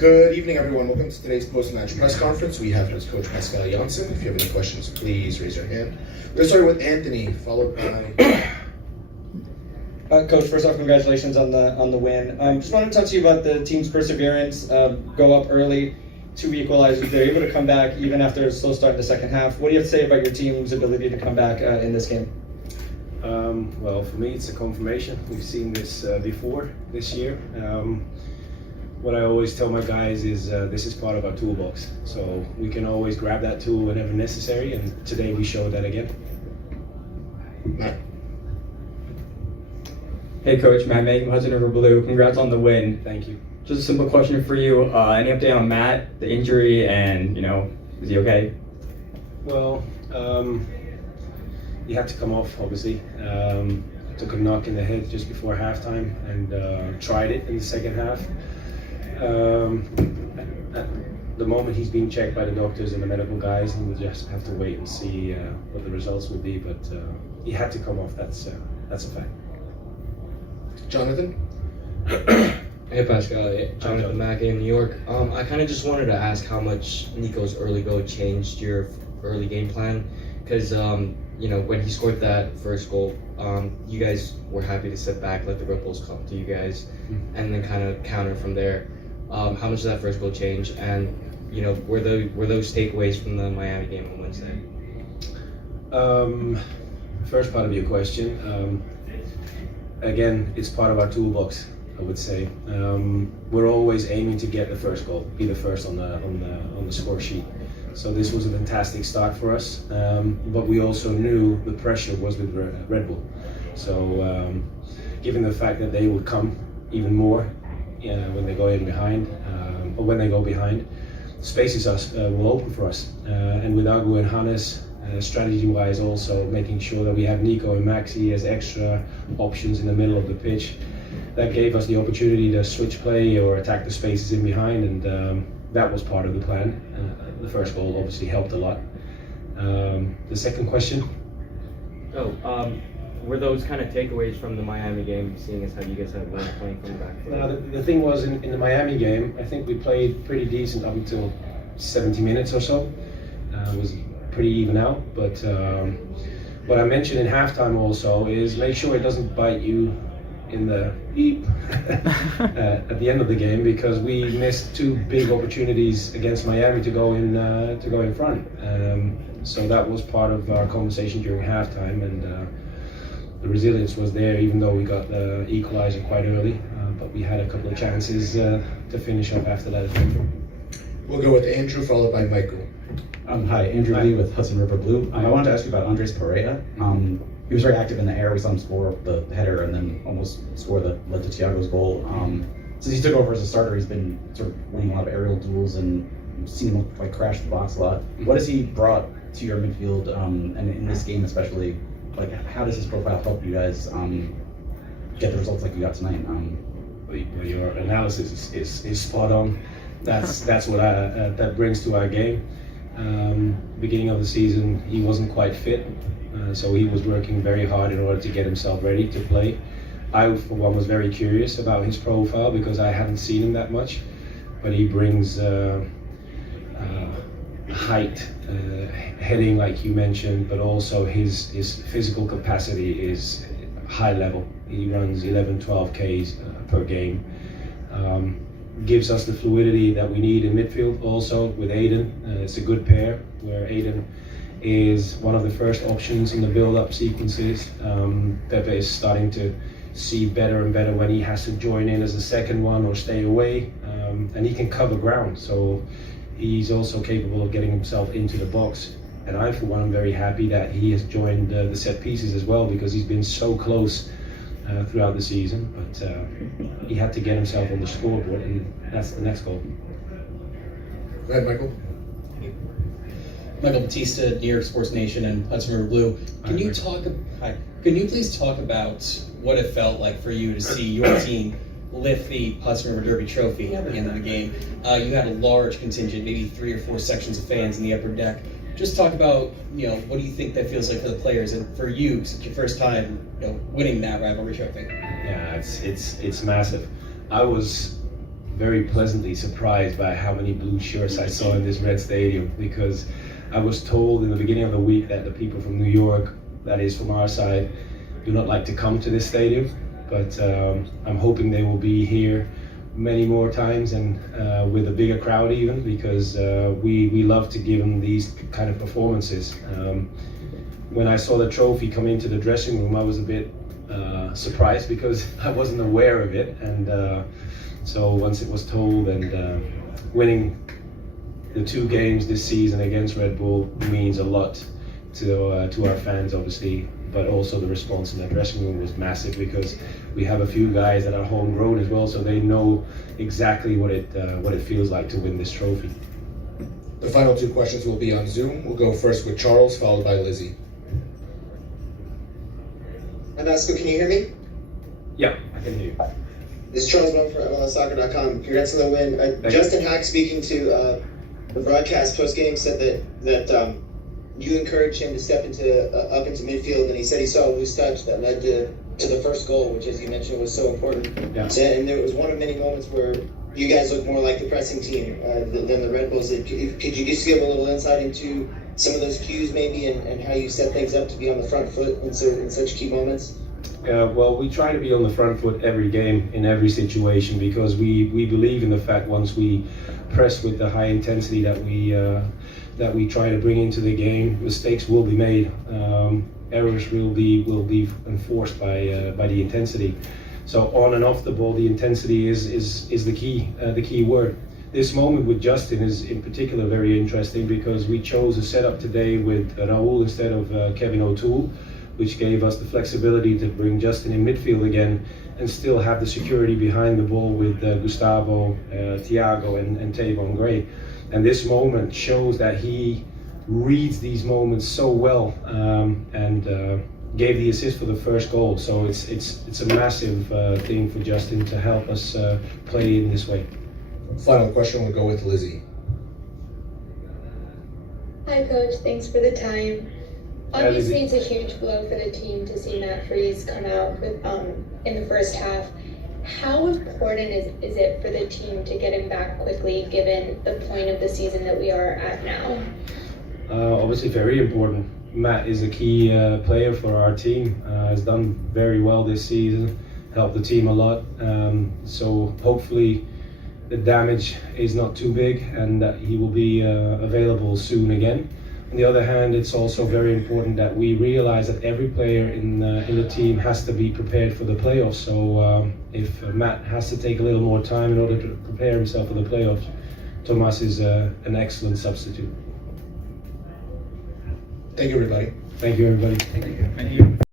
Good evening, everyone. Welcome to today's post-match press conference. We have Heads Coach Pascal Jansen. If you have any questions, please raise your hand. We're going to start with Anthony, followed by... Coach, first off, congratulations on the win. Just wanted to talk to you about the team's perseverance. Go up early, 2 equalizers. They're able to come back even after a slow start in the second half. What do you have to say about your team's ability to come back in this game? Well, for me, it's a confirmation. We've seen this before this year. What I always tell my guys is this is part of our toolbox. So we can always grab that tool whenever necessary, and today we showed that again. Matt. Hey Coach, Matt May from Hudson River Blue. Congrats on the win. Thank you. Just a simple question for you. Any update on Matt, the injury, and is he okay? Well, he had to come off, obviously. Took a knock in the head just before halftime and tried it in the second half. At the moment he's being checked by the doctors and the medical guys, and we'll just have to wait and see what the results would be. But he had to come off. That's a fact. Jonathan? Hey Pascal, Jonathan Mack in New York. I kind of just wanted to ask how much Nico's early goal changed your early game plan, because when he scored that first goal, you guys were happy to sit back, let the Red Bulls come to you guys, and then kind of counter from there. How much did that first goal change, and were those takeaways from the Miami game on Wednesday? First part of your question. Again, it's part of our toolbox, I would say. We're always aiming to get the first goal, be the first on the score sheet. So this was a fantastic start for us, but we also knew the pressure was with Red Bull. So given the fact that they would come even more when they go in behind, or when they go behind, spaces will open for us. And with Agu and Hannes, strategy-wise also making sure that we have Nico and Maxi as extra options in the middle of the pitch. That gave us the opportunity to switch play or attack the spaces in behind, and that was part of the plan. The first goal obviously helped a lot. The second question? Were those kind of takeaways from the Miami game, seeing as how you guys had been playing from the back? No, the thing was, in the Miami game, I think we played pretty decent up until 70 minutes or so. It was pretty even out, but what I mentioned in halftime also is make sure it doesn't bite you in the beep at the end of the game, because we missed 2 big opportunities against Miami to go in front. So that was part of our conversation during halftime, and the resilience was there, even though we got the equalizer quite early. But we had a couple of chances to finish up after that as well. We'll go with Andrew, followed by Michael. Hi, Andrew Lee with Hudson River Blue. I wanted to ask you about Andres Pereira. He was very active in the air. We saw him score the header and then almost score that led to Thiago's goal. Since he took over as a starter, he's been sort of winning a lot of aerial duels and seen him crash the box a lot. What has he brought to your midfield, and in this game especially? How does his profile help you guys get the results like you got tonight? Well, your analysis is spot on. That's what that brings to our game. Beginning of the season, he wasn't quite fit, so he was working very hard in order to get himself ready to play. I, for one, was very curious about his profile because I haven't seen him that much, but he brings height, heading like you mentioned, but also his physical capacity is high level. He runs 11-12 Ks per game. Gives us the fluidity that we need in midfield also with Aiden. It's a good pair where Aiden is one of the first options in the build-up sequences. Pepe is starting to see better and better when he has to join in as a second one or stay away, and he can cover ground, so he's also capable of getting himself into the box. And I, for one, am very happy that he has joined the set pieces as well, because he's been so close throughout the season, but he had to get himself on the scoreboard, and that's the next goal. Go ahead, Michael. Michael Batista, New York Sports Nation and Hudson River Blue. Can you please talk about what it felt like for you to see your team lift the Hudson River Derby trophy at the end of the game? You had a large contingent, maybe 3 or 4 sections of fans in the upper deck. Just talk about, what do you think that feels like for the players and for you, since your first time, winning that rivalry trophy? Yeah, it's massive. I was very pleasantly surprised by how many blue shirts I saw in this red stadium, because I was told in the beginning of the week that the people from New York, that is from our side, do not like to come to this stadium, but I'm hoping they will be here many more times and with a bigger crowd even, because we love to give them these kind of performances. When I saw the trophy come into the dressing room, I was a bit surprised because I wasn't aware of it, and so once it was told, and winning the 2 games this season against Red Bull means a lot to our fans, obviously, but also the response in the dressing room was massive, because we have a few guys that are homegrown as well, so they know exactly what it feels like to win this trophy. The final 2 questions will be on Zoom. We'll go first with Charles, followed by Lizzie. Hi, Pascal, can you hear me? Yeah, I can hear you. This is Charles Bell from MLSsoccer.com. Congrats on the win. Justin Hack, speaking to the broadcast post-game, said that you encouraged him to step up into midfield, and he said he saw a loose touch that led to the first goal, which, as you mentioned, was so important. Yeah. And there was one of many moments where you guys looked more like the pressing team than the Red Bulls did. Could you just give a little insight into some of those cues maybe, and how you set things up to be on the front foot in such key moments? Well, we try to be on the front foot every game, in every situation, because we believe in the fact once we press with the high intensity that we try to bring into the game, mistakes will be made. Errors will be enforced by the intensity. So on and off the ball, the intensity is the key word. This moment with Justin is in particular very interesting, because we chose a setup today with Raul instead of Kevin O'Toole, which gave us the flexibility to bring Justin in midfield again and still have the security behind the ball with Gustavo, Thiago and Tavon Gray. And this moment shows that he reads these moments so well, and gave the assist for the first goal. So it's a massive thing for Justin to help us play in this way. Final question will go with Lizzie. Hi, Coach. Thanks for the time. Hi, Obviously, Lizzie. it's a huge blow for the team to see Matt Freese come out with, in the first half. How important is it for the team to get him back quickly, given the point of the season that we are at now? Obviously very important. Matt is a key player for our team. Has done very well this season, helped the team a lot. So hopefully the damage is not too big and that he will be available soon again. On the other hand, it's also very important that we realize that every player in the team has to be prepared for the playoffs. So if Matt has to take a little more time in order to prepare himself for the playoffs, Tomas is an excellent substitute. Thank you, everybody. Thank you, everybody. Thank you. Thank you.